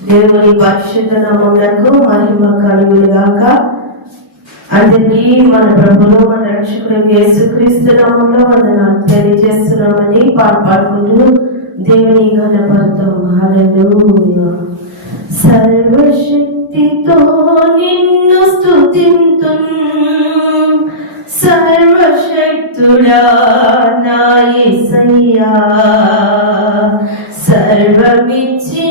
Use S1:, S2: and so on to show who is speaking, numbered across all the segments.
S1: దేవుని పరిశుద్ధ నామములకు మహిమ కలుగును గాక అందరికీ మన ప్రభులు మన రక్షకుడు యేసుక్రీస్తు నామంలో వందనాలు తెలియజేస్తున్నామని పాట పాడుకుంటూ దేవుని ఘనపడతాం. హల్లెలూయా. సర్వశక్తితో నిన్ను స్తుతింతున్ సర్వశక్తుడా నా యేసయ్యా. సర్వమిచ్చి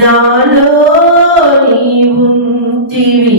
S1: నాలో నీవుంటివి.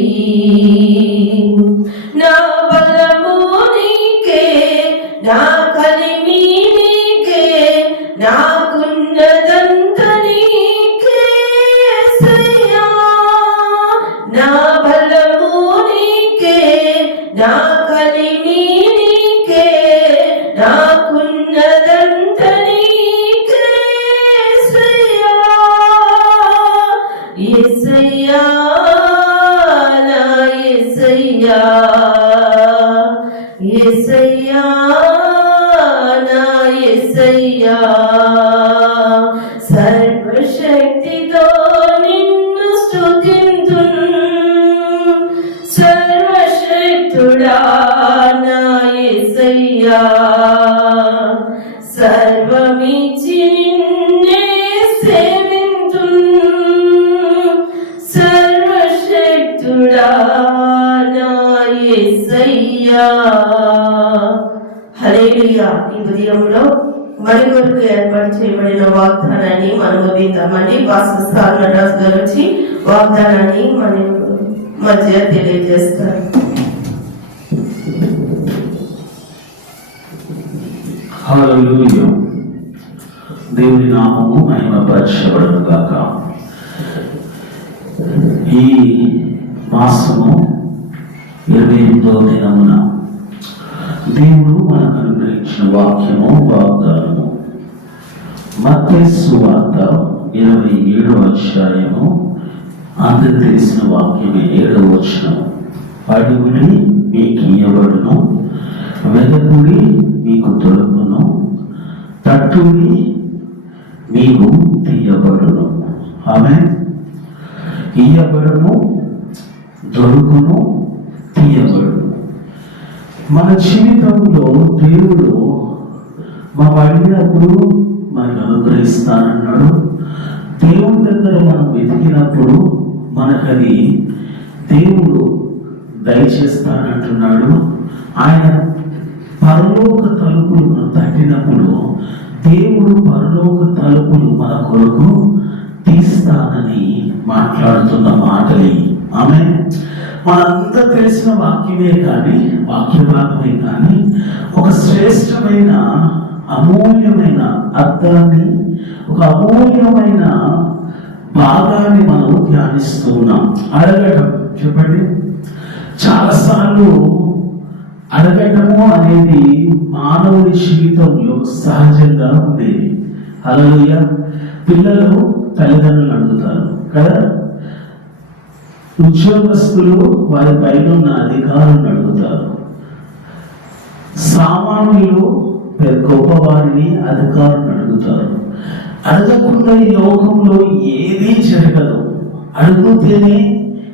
S1: ఉదయంలో మరి కొరకు ఏర్పాటు చేయబడిన వాగ్దానాన్ని మనము విందామని వాసస్థాన రాజు గారు వచ్చి వాగ్దానాన్ని మన మధ్య తెలియజేస్తారు
S2: దేవుని నామము మహిమపరచబడును గాక ఈ మాసము ఇరవై ఎనిమిదో దినమున దేవుడు మనకు అనుగ్రహించిన వాక్యము వాగ్దానము. మత్తయి వార్త ఇరవై ఏడవ అధ్యాయము అందరికి తెలిసిన వాక్యమే ఏడవ వచనము. అడుగుడి మీకు ఇయ్యబడును వెదకుడి మీకు దొరుకును తట్టుడి మీకు తీయబడును. ఆమె ఇయ్యబడును దొరుకును తీయబడును. మన జీవితంలో దేవుడు మనం అడిగినప్పుడు మనకు అనుగ్రహిస్తానన్నాడు. దేవుని దగ్గర మనం వెతికినప్పుడు మనకది దేవుడు దయచేస్తానంటున్నాడు. ఆయన పరలోక తలుపులు మనం తట్టినప్పుడు దేవుడు పరలోక తలుపులు మన కొరకు తీస్తానని మాట్లాడుతున్న మాటలే. ఆమె మనందరూ తెలిసిన వాక్యమే కానీ వాక్య భాగమే కానీ ఒక శ్రేష్టమైన అమూల్యమైన అర్థాన్ని ఒక అమూల్యమైన భాగాన్ని మనం ధ్యానిస్తూ ఉన్నాం. అడగటం చెప్పండి. చాలాసార్లు అడగటము అనేది మానవుడి జీవితంలో సహజంగా ఉండేది. హల్లెలూయ. పిల్లలు తల్లిదండ్రులు అడుగుతారు కదా? ఉద్యోగస్తులు వారి పైన ఉన్న అధికారులను అడుగుతారు. సామాన్యులు గొప్పవారిని అధికారులను అడుగుతారు. అడగకుండా ఈ లోకంలో ఏదీ జరగదు. అడుగుతేనే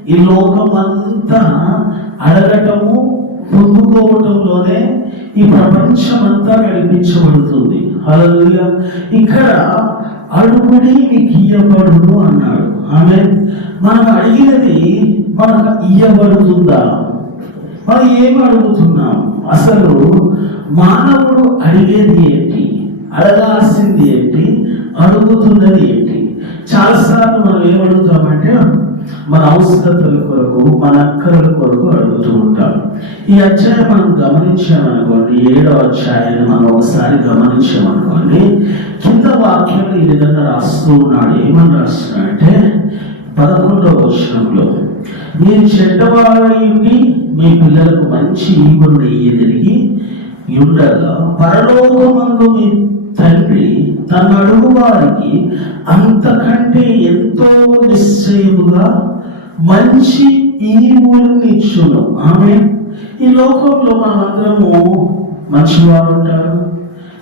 S2: ఈ లోకం అంతా అడగటము పొందుకోవటంలోనే ఈ ప్రపంచం అంతా నడిపించబడుతుంది. అలా ఇక్కడ అడుగుడి నీకు ఇయ్యబడును అన్నాడు. ఆమె మనం అడిగినది మనకు ఇయ్యబడుతుందా? మనం ఏం అడుగుతున్నాం? అసలు మానవుడు అడిగేది ఏంటి? అడగాల్సింది ఏంటి? అడుగుతున్నది ఏంటి? చాలాసార్లు మనం ఏం మన అవసరతల కొరకు మన అక్కల కొరకు అడుగుతూ ఉంటాం ఈ అధ్యాయం మనం గమనించామనుకోండి ఏడో అధ్యాయాన్ని మనం ఒకసారి గమనించామనుకోండి కింద వాక్యం ఈ విధంగా రాస్తూ ఉన్నాడు. ఏమని రాస్తున్నాడంటే పదకొండవ వచనంలో మీరు చెడ్డవాడి మీ పిల్లలకు మంచి ఈవుడు ఇయ్యదిరిగి ఉండగా పరలోకమందు మీ తండ్రి తన అడుగువారికి అంతకంటే ఎంతో నిశ్చయముగా మంచి ఈవులను ఇచ్చును. ఆమె ఈ లోకంలో మనమందరము మంచివారు ఉంటారు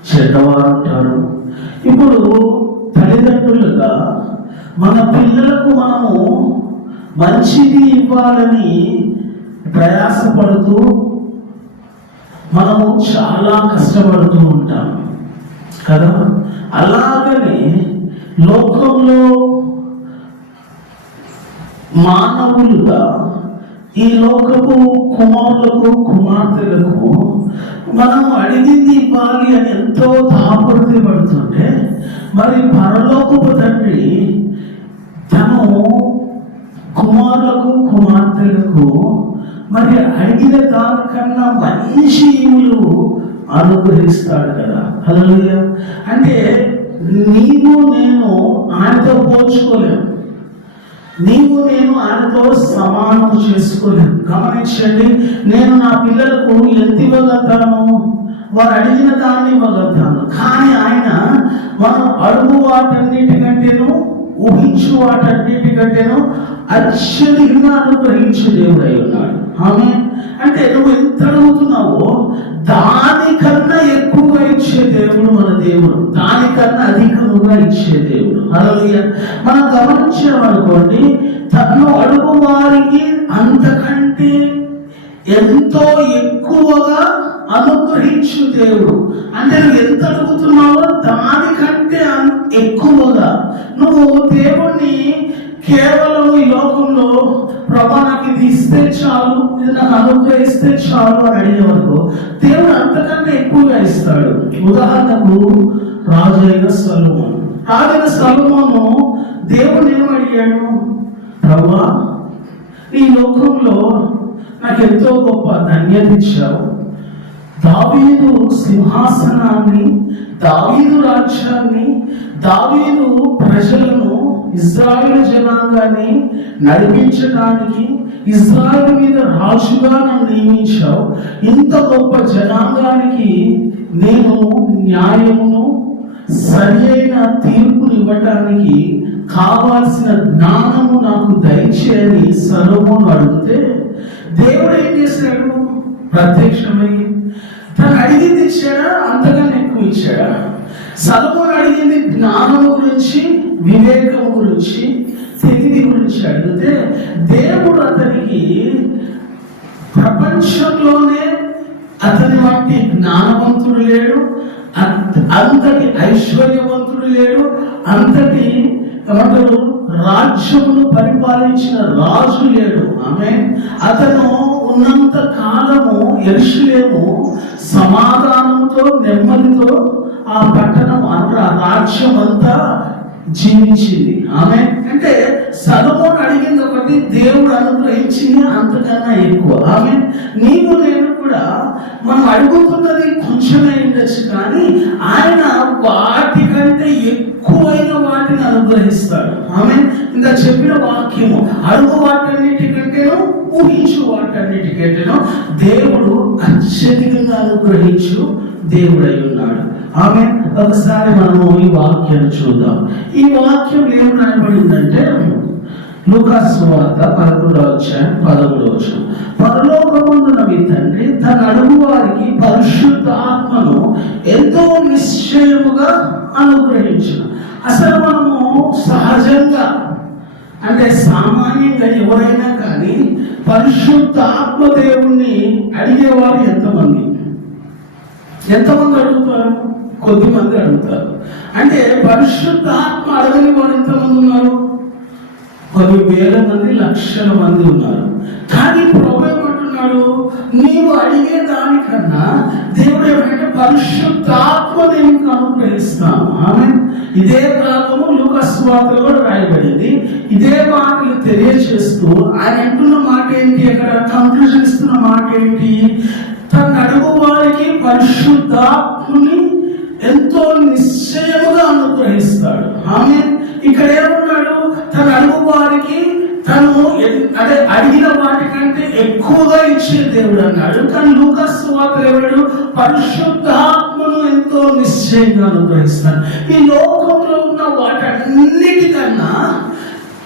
S2: చెడ్డవారు ఉంటారు ఇప్పుడు తల్లిదండ్రులుగా మన పిల్లలకు మనము మంచిది ఇవ్వాలని ప్రయాసపడుతూ మనము చాలా కష్టపడుతూ ఉంటాం. కదా? అలాగనే లోకంలో మానవులుగా ఈ లోకపు కుమారులకు కుమార్తెలకు మనం అడిగింది ఇవ్వాలి అని ఎంతో తాపడితే పడుతుంటే మరి పరలోకపు తండ్రి తను కుమారులకు కుమార్తెలకు మరి అడిగిన దానికన్నా మంచి ఈవులు అనుగ్రహిస్తాడు కదా. హల్లెలూయా అంటే నీవు నేను ఆయనతో పోల్చుకోలేము నీవు నేను ఆయనతో సమానం చేసుకోలేము గమనించండి నేను నా పిల్లలకు ఎంత ఇవ్వగలుగుతాను? వారు అడిగిన దాన్ని ఇవ్వగలుగుతాను. కానీ ఆయన మనం అడుగు వాటన్నిటికంటేను ఊహించు వాటన్నిటికంటేను అత్యధికంగా అనుగ్రహించే దేవుడు అయి ఉన్నాడు. ఆమె అంటే నువ్వు ఎంత అడుగుతున్నావో దా అధికముగా ఇచ్చే దేవుడు. అలా మనం గమనించామనుకోండి తను అడుగు వారికి అంతకంటే ఎంతో ఎక్కువగా అనుగ్రహించు దేవుడు. అంటే నువ్వు ఎంత అడుగుతున్నావో దానికంటే ఎక్కువగా. నువ్వు దేవుణ్ణి కేవలం ఈ లోకంలో ప్రభా నాకు ఇది ఇస్తే చాలు ఇది నాకు అనుగ్రహిస్తే చాలు అని అడిగేవరకు దేవుడు అంతకంటే ఎక్కువగా ఇస్తాడు. ఉదాహరణకు రాజు అయిన సలుమోను. రాజైన సలుమోను దేవుడు ఏమడిగాడు ప్రభా ఈ లోకంలో నాకు ఎంతో గొప్ప ధన్యత ఇచ్చావు. దావీదు సింహాసనాన్ని దావీదు రాజ్యాన్ని దావీదు ప్రజలను ఇజ్రాయేల్ జనాంగాన్ని నడిపించడానికి ఇజ్రాయేల్ మీద రాజుగా నన్ను నియమించావు. ఇంత గొప్ప జనాంగానికి నేను న్యాయమును సరి అయిన ఇవ్వటానికి కావాల్సిన జ్ఞానము నాకు దయచేయని సర్వమును అడిగితే దేవుడు ఏం చేశాడు? ప్రత్యక్షమై తను అడిగింది ఇచ్చాడా? అంతకన్నా ఎక్కువ ఇచ్చాడా? సలమోను అడిగింది జ్ఞానం గురించి వివేకం గురించి తెలివి గురించి అడిగితే దేవుడు అతనికి ప్రపంచంలోనే అతని వంటి జ్ఞానవంతుడు లేడు అంతటి ఐశ్వర్యవంతుడు లేడు. అంతటి ఏమంటారు రాజ్యమును పరిపాలించిన రాజు లేడు. ఆమె అతను ఉన్నంత కాలము ఎరుషులేము సమాధానంతో నెమ్మదితో ఆ పట్టణం అంతా ఆ రాజ్యం అంతా జీవించింది. ఆమె అంటే సలమోన్ అడిగింది ఒకటి దేవుడు అనుగ్రహించింది అంతకన్నా ఎక్కువ. ఆమె నీవు నేను కూడా మనం అడుగుతున్నది కొంచెమే ఇంత చెప్పిన వాక్యము అడుగు వాటన్నిటికంటేనో ఊహించు వాటన్నిటికంటేనో దేవుడు అత్యధికంగా అనుగ్రహించు దేవుడై ఉన్నాడు ఆమె ఒకసారి మనము ఈ వాక్యాన్ని చూద్దాం. ఈ వాక్యం ఏం రాయబడిందంటే లూకాస్ వార్త పదకొండవ అధ్యాయం పదమూడవ వచనం. పరలోకమందున మీ తండ్రి తన అడుగు వారికి పరిశుద్ధ ఆత్మను ఎంతో నిశ్చయముగా అనుగ్రహించిన. అసలు మనము సహజంగా అంటే సామాన్యంగా ఎవరైనా కానీ పరిశుద్ధ ఆత్మదేవుణ్ణి అడిగేవారు ఎంతమంది? ఎంతమంది అడుగుతారు? కొద్ది మంది అడుగుతారు. అంటే పరిశుద్ధ ఆత్మ అడగని వారు ఎంతమంది ఉన్నారు? కొన్ని వేల మంది లక్షల మంది ఉన్నారు. కానీ ప్రభు అంటున్నాడు నీవు అడిగే దానికన్నా దేవుడు ఏమంటే పరిశుద్ధాత్మ నేను నీకు అనుగ్రహిస్తాను ఆమె ఇదే భాగము లూకాస్ కూడా రాయబడింది. ఇదే మాటలు తెలియజేస్తూ ఆయన అంటున్న మాట ఏంటి? అక్కడ కంక్లూజన్ ఇస్తున్న మాట ఏంటి? తన అడుగు వారికి పరిశుద్ధాత్ముని ఎంతో నిశ్చయముగా అనుగ్రహిస్తాడు. ఆమె ఇక్కడ ఏమన్నాడు? తన అడుగు వారికి తను అంటే అదే అడిగిన వాటికంటే ఎక్కువగా ఇచ్చే దేవుడు అన్నాడు. కానీ లూకస్ వార్త ఎవడు పరిశుద్ధాత్మను ఎంతో నిశ్చయంగా అనుగ్రహిస్తాడు. ఈ లోకంలో ఉన్న వాటన్నిటికన్నా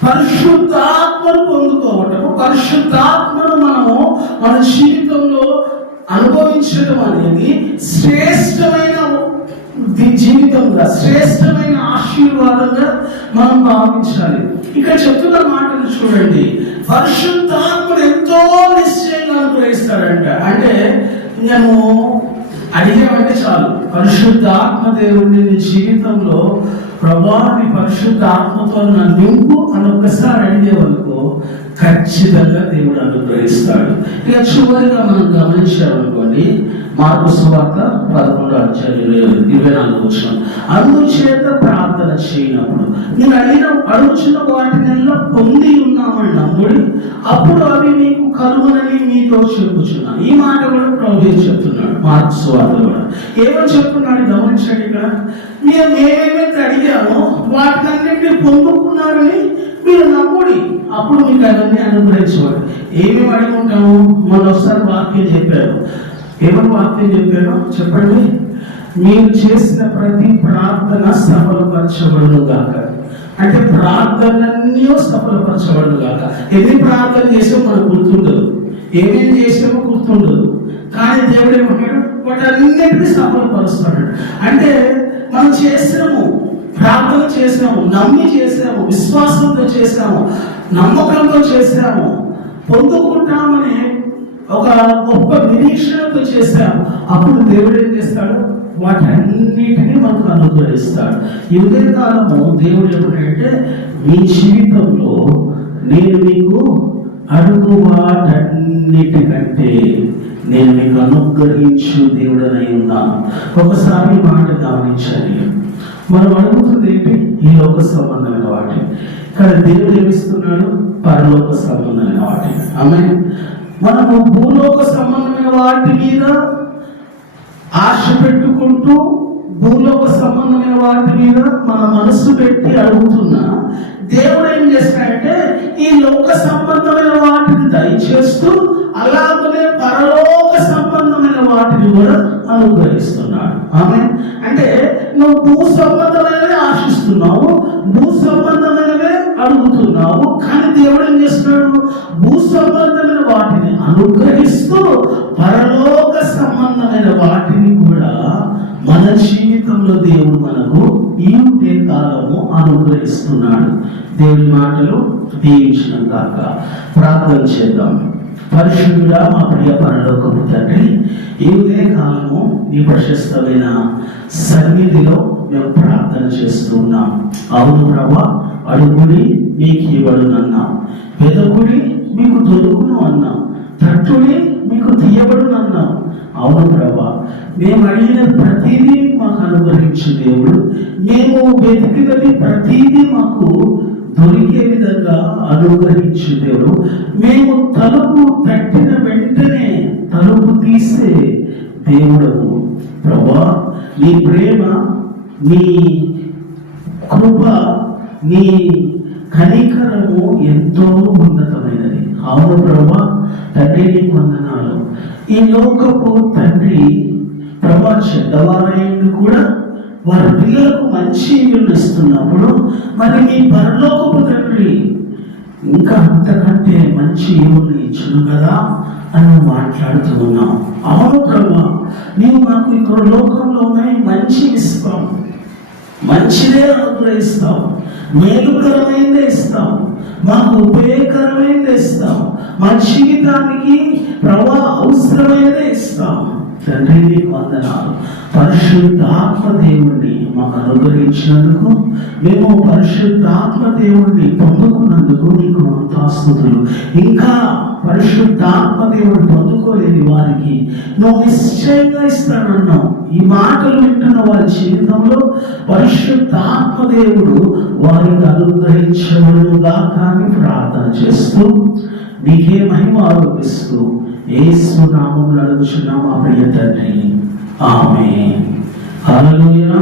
S2: పరిశుద్ధాత్మను పొందుకోవటము పరిశుద్ధాత్మను మనము మన జీవితంలో అనుభవించడం అనేది శ్రేష్టమైన జీవితంలో జీవితంగా శ్రేష్టమైన ఆశీర్వాదంగా మనం భావించాలి. ఇక్కడ చెప్తున్న మాటలు చూడండి. పరిశుద్ధాత్ముడు ఎంతో నిశ్చయంగా అనుగ్రహిస్తాడంట. అంటే నేను అడిగామంటే చాలు పరిశుద్ధాత్మ దేవుడిని నీ జీవితంలో ప్రభా నీ పరిశుద్ధ ఆత్మతో నన్ను నింపు అని ఒకసారి అడిగేవాళ్ళు. ఖచ్చితంగా దేవుడు అనుగ్రహిస్తాడు ఇక చివరిగా మనం గమనించామనుకోండి మార్పు సువార్త పదకొండు అధ్యాయం ఇరవై ఇరవై నాలుగు వచ్చిన అందుచేత ప్రార్థన చేయనప్పుడు నేను అడిగిన అడుగుచున్న వాటినెల్లా పొంది ఉన్నామని నమ్ముడి అప్పుడు అవి మీకు కరువునని మీతో చెప్పుచున్నాను ఈ మాట కూడా ప్రభు చెప్తున్నాడు మార్పు సువార్త కూడా. ఏమని చెప్తున్నాడు గమనించండి ఇక్కడ. మేము ఏమేమైతే అడిగామో వాటినన్నింటినీ పొందుకున్నారని మీరు నమ్ముడి అప్పుడు మీకు అవన్నీ అనుగ్రహించబడి ఏమి అడిగి ఉంటాము మొన్న ఒకసారి వాక్యం చెప్పారు ఏమని వాక్యం చెప్పారు చెప్పండి. మీరు చేసిన ప్రతి ప్రార్థన సఫలపరచబడును గాక. అంటే ప్రార్థనలన్నీ సఫలపరచబడును గాక. ఎన్ని ప్రార్థన చేసామో మనకు గుర్తుండదు. ఏమేమి చేసామో గుర్తుండదు. కానీ దేవుడు ఏమంటాడు? వాటన్నిటిని సఫలపరుస్తాడు. అంటే మనం చేసినాము. ప్రార్థన చేసినాము నమ్మి చేసినాము విశ్వాసంతో చేసినాము నమ్మకంతో చేసినాము పొందుకుంటామని ఒక గొప్ప నిరీక్షణతో చేశాము అప్పుడు దేవుడు ఏం చేస్తాడు? వాటన్నిటినీ మనకు అనుగ్రహిస్తాడు. ఈ కాలము దేవుడు ఎప్పుడంటే మీ జీవితంలో నేను మీకు అడుగు వాటన్నిటికంటే నేను మీకు అనుగ్రహించు దేవుడనై ఉన్నాను. ఒకసారి మాట గమనించండి. మనం అనుకుంటుంది ఏంటి? ఈ లోక సంబంధమైన వాటి. ఇక్కడ దేవుడు ఏమిస్తున్నాడు? పరలోక సంబంధమైన వాటి. ఆమె మనము భూలోక సంబంధమైన వాటి మీద ఆశ పెట్టుకుంటూ భూలోక సంబంధమైన వాటి మీద మన మనసు పెట్టి అడుగుతున్నా దేవుడు ఏం చేస్తాడంటే ఈ లోక సంబంధమైన వాటిని దయచేస్తూ అలాగనే పరలోక సంబంధమైన వాటిని కూడా అనుగ్రహిస్తున్నాడు. ఆమె అంటే నువ్వు భూ సంబంధమైనవే ఆశిస్తున్నావు భూ సంబంధమైనవే అడుగుతున్నావు కానీ దేవుడు ఏం చేస్తున్నాడు? భూ సంబంధమైన వాటిని అనుగ్రహిస్తూ పరలోక సంబంధమైన వాటిని కూడా మన జీవితంలో దేవుడు మనకు ఈ ఉదయ కాలము అనుగ్రహిస్తున్నాడు. దేవుడి మాటలు దీవించిన కాక ప్రార్థన చేద్దాం. పరిశుద్ధుడా మా ప్రియ పరలోకము తండ్రి. ఈ కాలము నీ ప్రశస్తమైన సన్నిధిలో మేము ప్రార్థన చేస్తూ ఉన్నాం. అవును ప్రభా అడుగుడి మీకు ఇవ్వడునన్నాం. పెదకుడి మీకు దొరుకును అన్నాం తట్టుడి మీకు తీయబడును అన్నాం అవును ప్రభా మేము అడిగిన ప్రతిదీ మాకు అనుగ్రహించు దేవుడు. మేము వెతికినది ప్రతిదీ మాకు దొరికే విధంగా అనుగ్రహించు దేవుడు. మేము తలుపు తట్టిన వెంటనే తలుపు తీసే దేవుడు ప్రభా నీ ప్రేమ నీ కృప నీ కనికరము ఎంతో ఉన్నతమైనది. అవును ప్రభా తండ్రి నీ వందనాలు. ఈ లోకపు తండ్రి ప్రభా చెడ్డవారైంది కూడా వారి పిల్లలకు మంచి ఇస్తున్నప్పుడు మరి మీ పరలోకపు తండ్రి ఇంకా అంతకంటే మంచి ఈవుల్ని ఇచ్చును కదా అని మాట్లాడుతూ ఉన్నాం అవును ప్రభా నీవు మాకు ఇక్కడ లోకంలో ఉన్నాయి మంచి ఇస్తాం మంచిదే అనుగ్రహిస్తాం మేలుకరమైనదే ఇస్తాం మాకు ఉపయోగకరమైనదే ఇస్తాం మా జీవితానికి ప్రభా అవసరమైనదే ఇస్తాం తండ్రిని వందనాలు పరిశుద్ధాత్మ దేవుణ్ణి మాకు అనుగ్రహించినందుకు మేము పరిశుద్ధాత్మ దేవుణ్ణి పొందుకున్నందుకు నీకు అంతాస్తుతులు ఇంకా పరిశుద్ధాత్మ దేవుడు పొందుకోలేని వారికి నువ్వు నిశ్చయంగా ఇస్తానన్నావు. ఈ మాటలు వింటున్న వారి జీవితంలో పరిశుద్ధాత్మ దేవుడు వారికి అనుగ్రహించబడుగా కానీ ప్రార్థన చేస్తూ నీకే మహిమ ఆరోపిస్తూ యేసు నామములు అడుగుచున్నాం మా ప్రియ తండ్రి ఆమె హల్లెలూయా.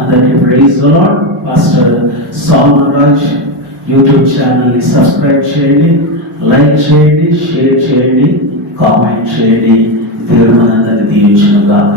S2: అందరికీ praise lord pastor Soman Raj YouTube ఛానల్ని సబ్స్క్రైబ్ చేయండి లైక్ చేయండి షేర్ చేయండి కామెంట్ చేయండి. దేవుడు మనందరినీ దీవించిన గాక